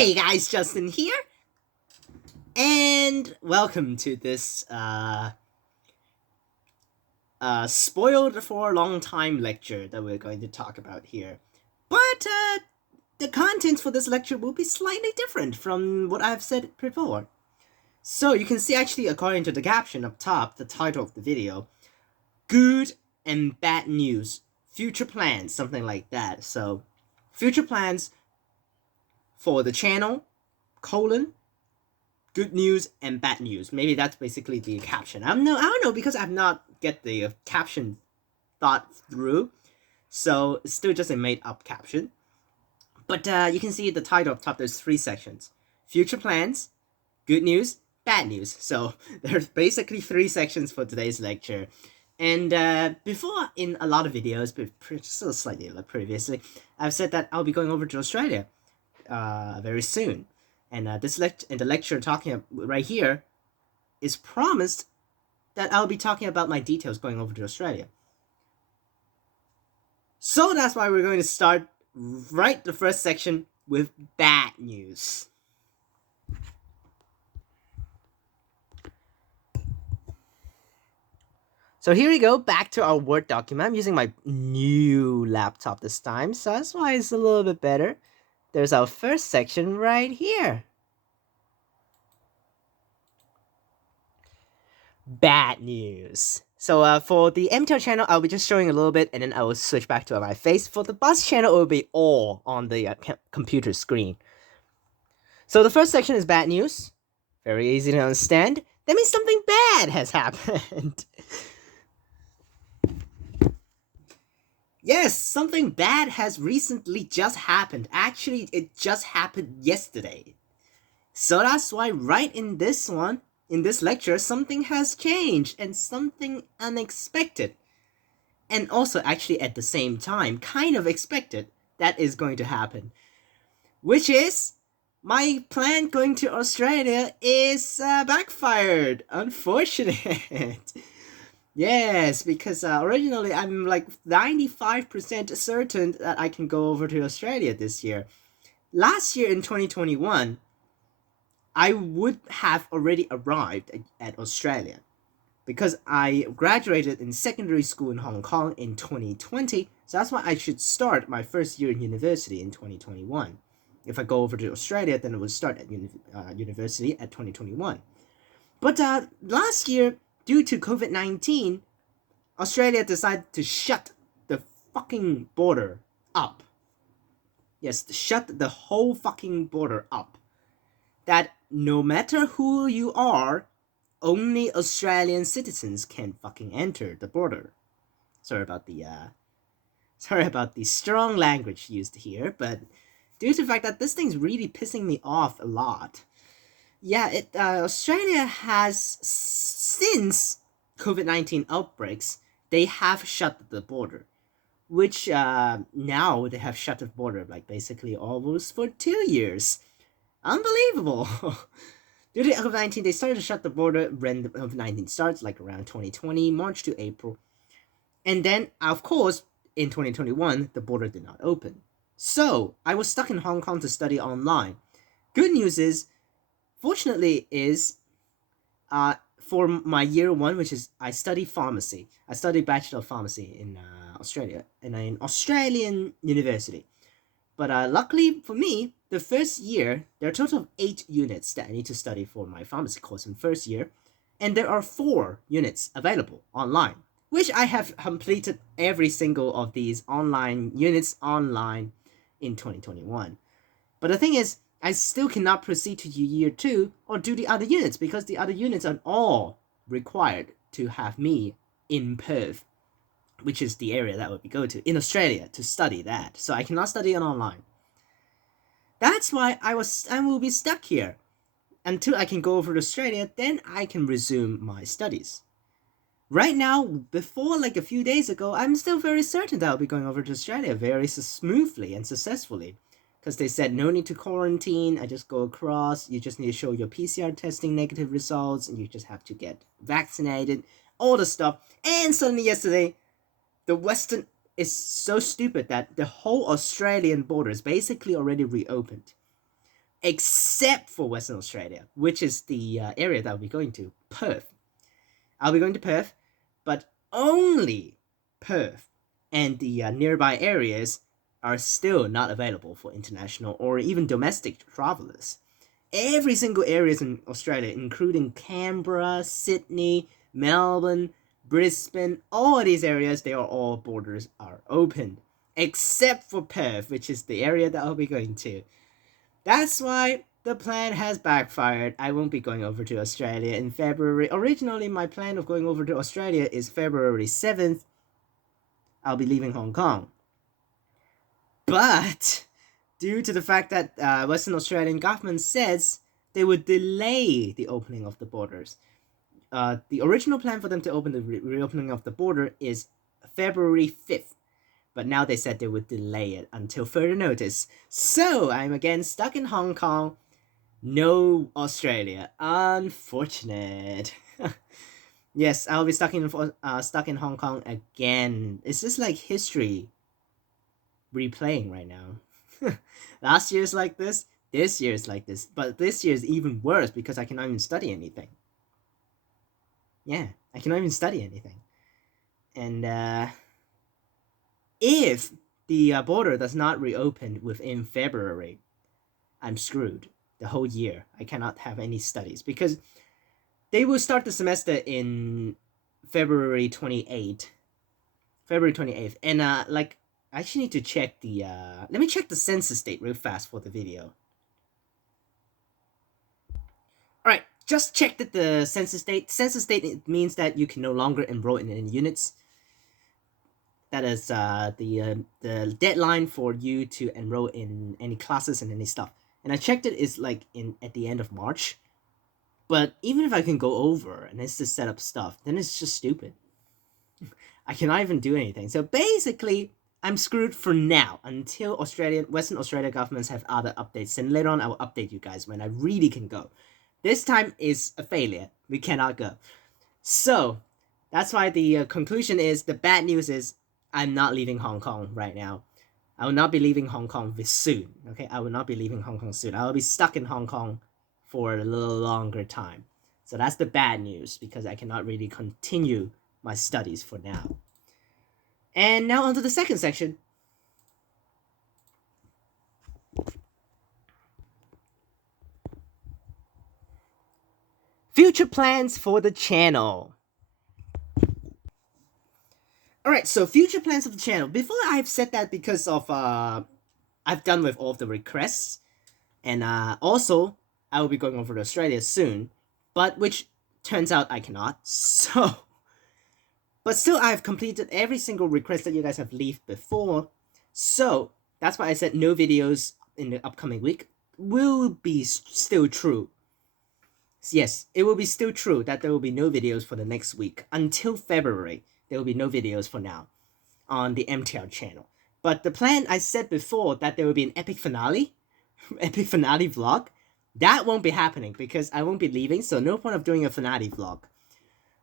Hey guys, Justin here, and welcome to this spoiled for a long time lecture that we're going to talk about here. But the content for this lecture will be slightly different from what I've said before. So you can see actually according to the caption up top, the title of the video, good and bad news, future plans, something like that. So future plans for the channel, good news and bad news. Maybe that's basically the caption. I don't know because I've not get the caption thought through, so it's still just a made up caption. But you can see the title up top. There's 3 sections: future plans, good news, bad news. So there's basically 3 sections for today's lecture. And before, in a lot of videos, but still slightly previously, I've said that I'll be going over to Australia very soon. And the lecture talking right here is promised that I'll be talking about my details going over to Australia. So that's why we're going to start right the first section with bad news. So here we go, back to our Word document. I'm using my new laptop this time, so that's why it's a little bit better. There's our first section right here. Bad news. So for the MTL channel, I'll be just showing a little bit, and then I will switch back to my face. For the bus channel, it will be all on the computer screen. So the first section is bad news. Very easy to understand. That means something bad has happened. Yes, something bad has recently just happened. Actually, it just happened yesterday. So that's why right in this one, in this lecture, something has changed and something unexpected. And also actually at the same time, kind of expected that is going to happen. Which is, my plan going to Australia is backfired. Unfortunate. Yes, because originally I'm like 95% certain that I can go over to Australia this year. Last year in 2021, I would have already arrived at Australia because I graduated in secondary school in Hong Kong in 2020. So that's why I should start my first year in university in 2021. If I go over to Australia, then it would start at university at 2021. But last year, due to COVID-19, Australia decided to shut the fucking border up. Yes, shut the whole fucking border up. That no matter who you are, only Australian citizens can fucking enter the border. Sorry about the strong language used here, but due to the fact that this thing's really pissing me off a lot. Yeah, Australia has, since COVID-19 outbreaks, they have shut the border, which now they have shut the border like basically almost for 2 years. Unbelievable. Due to COVID-19, they started to shut the border when the COVID-19 starts, like around 2020, March to April. And then, of course, in 2021, the border did not open. So, I was stuck in Hong Kong to study online. Good news is, fortunately, for my year 1, which is I study pharmacy. I study Bachelor of Pharmacy in Australia, in an Australian university. But luckily for me, the first year, there are a total of 8 units that I need to study for my pharmacy course in first year. And there are 4 units available online, which I have completed every single of these online units online in 2021. But the thing is, I still cannot proceed to year 2 or do the other units because the other units are all required to have me in Perth, which is the area that we go to in Australia to study that. So I cannot study it online. That's why I will be stuck here until I can go over to Australia. Then I can resume my studies. Right now, before like a few days ago, I'm still very certain that I'll be going over to Australia very smoothly and successfully. Because they said no need to quarantine, I just go across, you just need to show your PCR testing negative results, and you just have to get vaccinated, all the stuff. And suddenly yesterday, the Western is so stupid that the whole Australian border is basically already reopened. except for Western Australia, which is the area that I'll be going to, Perth. I'll be going to Perth, but only Perth and the nearby areas are still not available for international or even domestic travelers. Every single areas in Australia, including Canberra, Sydney, Melbourne, Brisbane, all of these areas, they are all borders are open, except for Perth, which is the area that I'll be going to. That's why the plan has backfired. I won't be going over to Australia in February. Originally, my plan of going over to Australia is February 7th. I'll be leaving Hong Kong. But due to the fact that Western Australian government says they would delay the opening of the borders. The original plan for them to open the reopening of the border is February 5th. But now they said they would delay it until further notice. So I'm again stuck in Hong Kong. No Australia. Unfortunate. Yes, I'll be stuck in Hong Kong again. It's just like history replaying right now. Last year's like this. This year's like this. But this year's even worse because I cannot even study anything. Yeah, I cannot even study anything. And if the border does not reopen within February, I'm screwed the whole year. I cannot have any studies because they will start the semester in February 28th. February 28th. And like I actually need to check the let me check the census date real fast for the video. Alright, just checked the census date. Census date, it means that you can no longer enroll in any units. That is the deadline for you to enroll in any classes and any stuff. And I checked it is like at the end of March. But even if I can go over and it's just set up stuff, then it's just stupid. I cannot even do anything. So basically, I'm screwed for now until Western Australia governments have other updates. And later on, I will update you guys when I really can go. This time is a failure. We cannot go. So that's why the conclusion is, the bad news is, I'm not leaving Hong Kong right now. I will not be leaving Hong Kong soon. Okay, I will not be leaving Hong Kong soon. I will be stuck in Hong Kong for a little longer time. So that's the bad news because I cannot really continue my studies for now. And now onto the second section. Future plans for the channel. Alright, so future plans of the channel. Before I've said that because of I've done with all of the requests. And also I will be going over to Australia soon. But which turns out I cannot. So but still I've completed every single request that you guys have left before. So that's why I said no videos in the upcoming week will be still true. Yes, it will be still true that there will be no videos for the next week. Until February, there will be no videos for now on the MTR channel. But the plan I said before that there will be an epic finale, epic finale vlog, that won't be happening because I won't be leaving, so no point of doing a finale vlog.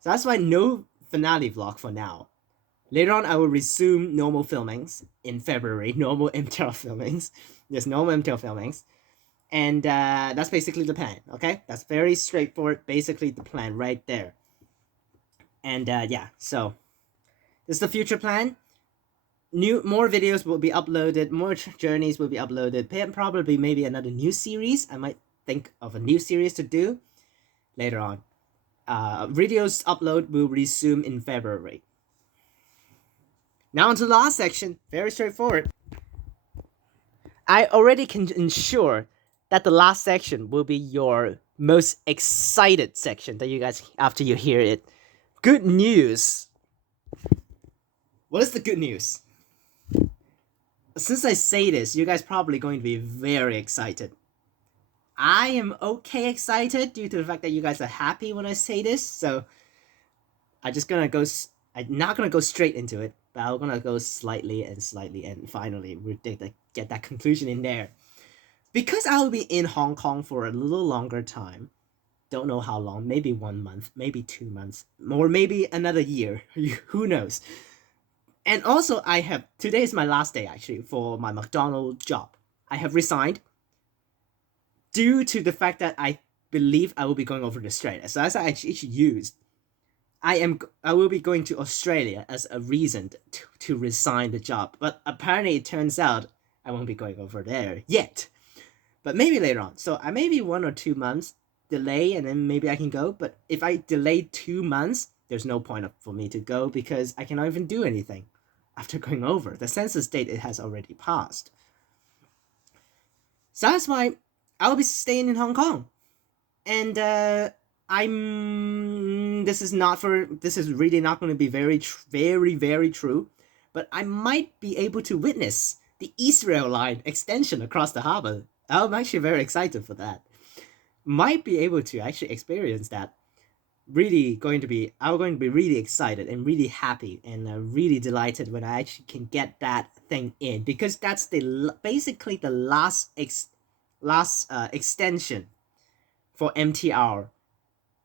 So that's why no finale vlog for now. Later on, I will resume normal filmings in February, normal MTR filmings. Yes, normal MTR filmings. And that's basically the plan, okay? That's very straightforward, basically the plan right there. And yeah, so this is the future plan. More videos will be uploaded, more journeys will be uploaded, probably maybe another new series. I might think of a new series to do later on. Videos upload will resume in February. Now on to the last section, very straightforward. I already can ensure that the last section will be your most excited section that you guys, after you hear it. Good news. What is the good news? Since I say this, you guys probably going to be very excited. I am okay excited due to the fact that you guys are happy when I say this, so I'm not gonna go straight into it, but I'm gonna go slightly, and finally we get that conclusion in there. Because I will be in Hong Kong for a little longer time, don't know how long, maybe 1 month, maybe 2 months, or maybe another year, who knows. And also, today is my last day actually for my McDonald's job. I have resigned. due to the fact that I believe I will be going over to Australia. So as I actually used, I will be going to Australia as a reason to resign the job. But apparently it turns out I won't be going over there yet. But maybe later on. So I maybe 1 or 2 months delay and then maybe I can go. But if I delay 2 months, there's no point for me to go because I cannot even do anything after going over. The census date it has already passed. So that's why I'll be staying in Hong Kong. And this is really not going to be very true, but I might be able to witness the Israel line extension across the harbor. I'm actually very excited for that. Might be able to actually experience that. I'm going to be really excited and really happy and really delighted when I actually can get that thing in, because that's basically the last extension for MTR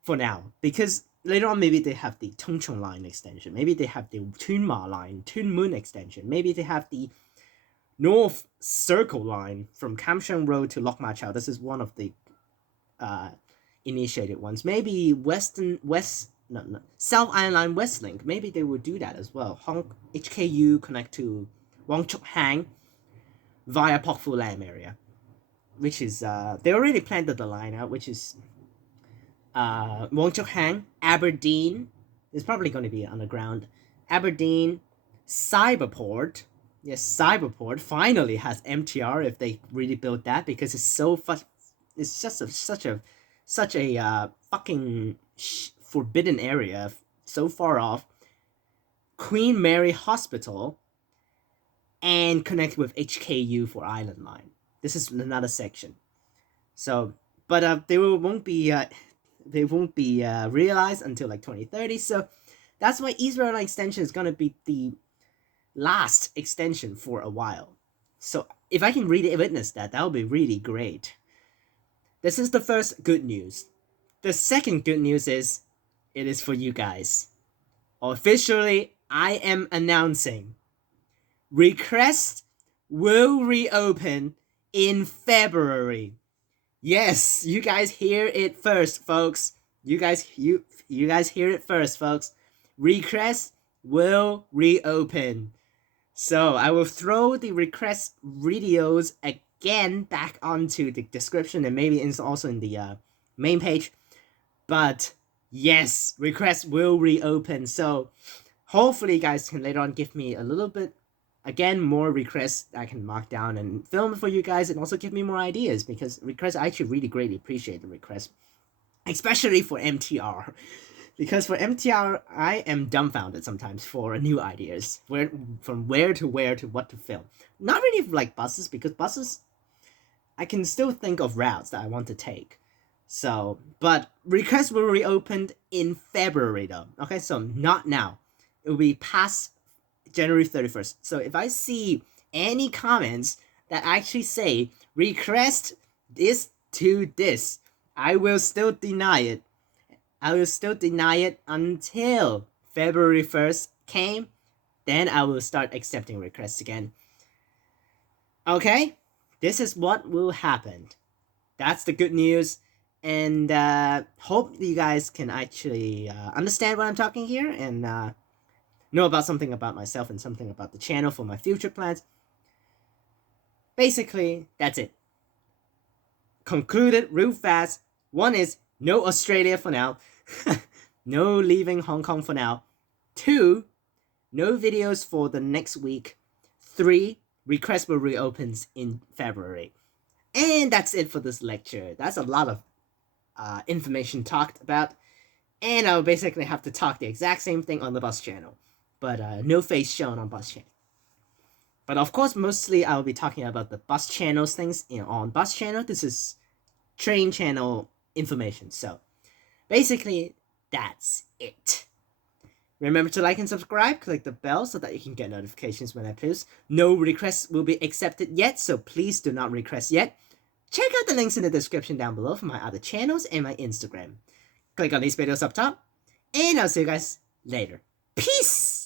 for now, because later on maybe they have the Tung Chung line extension, maybe they have the Tuen Ma line, Tuen Mun extension, maybe they have the North Circle line from Kam Sheung Road to Lok Ma Chau. This is one of the initiated ones. Maybe South Island Line West Link, maybe they will do that as well. HKU connect to Wong Chuk Hang via Pok Fu Lam area, which is they already planned the line out, which is Wong Chuk Hang, Aberdeen. It's probably going to be underground. Aberdeen, Cyberport. Yes, Cyberport finally has MTR if they really build that, because it's so it's just such a fucking forbidden area, so far off. Queen Mary Hospital, and connect with HKU for Island Line. This is another section. So, but they won't be realized until like 2030. So that's why Israel extension is gonna be the last extension for a while. So if I can really witness that, that would be really great. This is the first good news. The second good news is, it is for you guys. Officially, I am announcing Request will reopen in February. Yes, you guys hear it first, folks. You guys hear it first, folks. Request will reopen. So I will throw the request videos again back onto the description, and maybe it's also in the main page. But yes, request will reopen. So hopefully you guys can later on give me a little bit, again, more requests I can mark down and film for you guys, and also give me more ideas, because requests, I actually really greatly appreciate the requests, especially for MTR. Because for MTR, I am dumbfounded sometimes for new ideas, from where to what to film. Not really like buses, because buses, I can still think of routes that I want to take. So, but requests will reopen in February though. Okay, so not now. It will be past January 31st. So if I see any comments that actually say request this to this, I will still deny it. I will still deny it until February 1st came. Then I will start accepting requests again. Okay? This is what will happen. That's the good news. And hope you guys can actually understand what I'm talking here, and know about something about myself and something about the channel for my future plans. Basically, that's it. Concluded real fast. One is no Australia for now. No leaving Hong Kong for now. 2, no videos for the next week. 3, request will reopens in February. And that's it for this lecture. That's a lot of information talked about. And I'll basically have to talk the exact same thing on the bus channel. But no face shown on bus channel. But of course, mostly I'll be talking about the bus channels things on bus channel. This is train channel information. So basically, that's it. Remember to like and subscribe, click the bell so that you can get notifications when I post. No requests will be accepted yet, so please do not request yet. Check out the links in the description down below for my other channels and my Instagram. Click on these videos up top, and I'll see you guys later. Peace!